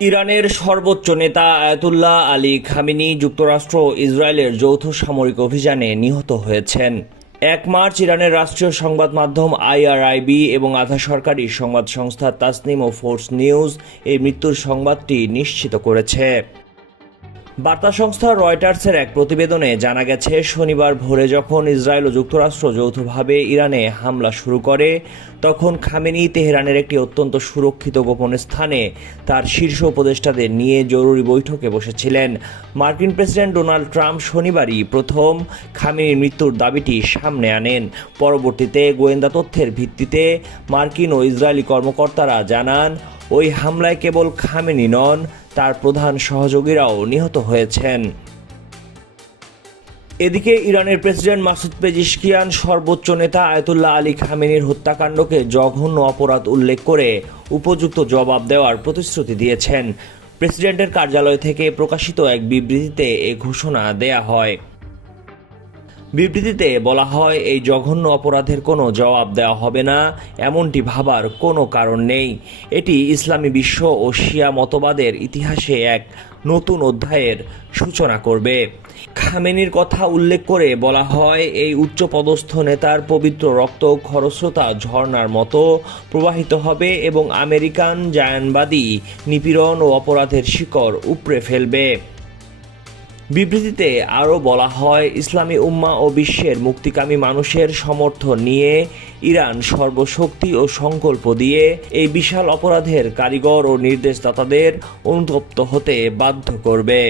ইরানের সর্বোচ্চ নেতা আয়াতুল্লাহ আলী খামেনি যুক্তরাষ্ট্র ও ইসরায়েলের যৌথ সামরিক অভিযানে নিহত হয়েছেন। ১ মার্চ ইরানের রাষ্ট্রীয় সংবাদ মাধ্যম IRIB এবং আধা সরকারি সংবাদ সংস্থা তাসনিম ও ফোর্স নিউজ এই মৃত্যুর সংবাদটি নিশ্চিত করেছে। বার্তা সংস্থা রয়টার্সের এক প্রতিবেদনে জানা গেছে, শনিবার ভোরে যখন ইসরায়েল ও যুক্তরাষ্ট্র যৌথভাবে ইরানে হামলা শুরু করে, তখন খামেনি তেহরানের একটি অত্যন্ত সুরক্ষিত গোপন স্থানে তার শীর্ষ উপদেষ্টাদের নিয়ে জরুরি বৈঠকে বসেছিলেন। মার্কিন প্রেসিডেন্ট ডোনাল্ড ট্রাম্প শনিবারই প্রথম খামেনির মৃত্যুর দাবিটি সামনে আনেন। পরবর্তীতে গোয়েন্দা তথ্যের ভিত্তিতে মার্কিন ও ইসরায়েলি কর্মকর্তারা জানান, ওই হামলায় কেবল খামেনি নন, তার প্রধান সহযোগীরাও নিহত হয়েছেন। এদিকে ইরানের প্রেসিডেন্ট মাসুদ পেজিশকিয়ান সর্বোচ্চ নেতা আয়াতুল্লাহ আলী খামেনির হত্যাকাণ্ডকে জঘন্য অপরাধ উল্লেখ করে উপযুক্ত জবাব দেওয়ার প্রতিশ্রুতি দিয়েছেন। প্রেসিডেন্টের কার্যালয় থেকে প্রকাশিত এক বিবৃতিতে এ ঘোষণা দেয়া হয়। বিবৃতিতে বলা হয়, এই জঘন্য অপরাধের কোনো জবাব দেওয়া হবে না, এমনটি ভাবার কোনো কারণ নেই। এটি ইসলামী বিশ্ব ও শিয়া মতবাদের ইতিহাসে এক নতুন অধ্যায়ের সূচনা করবে। খামেনির কথা উল্লেখ করে বলা হয়, এই উচ্চপদস্থ নেতার পবিত্র রক্ত খরস্রোতা ঝর্ণার মতো প্রবাহিত হবে এবং আমেরিকান জায়ানবাদী নিপীড়ন ও অপরাধের শিকড় উপড়ে ফেলবে। বিবৃতিতে আরও বলা হয়, ইসলামী উম্মাহ ও বিশ্বের মুক্তিকামী মানুষের সমর্থন নিয়ে ইরান সর্বশক্তি ও সংকল্প দিয়ে এই বিশাল অপরাধের কারিগর ও নির্দেশদাতাদের অনুতপ্ত হতে বাধ্য করবে।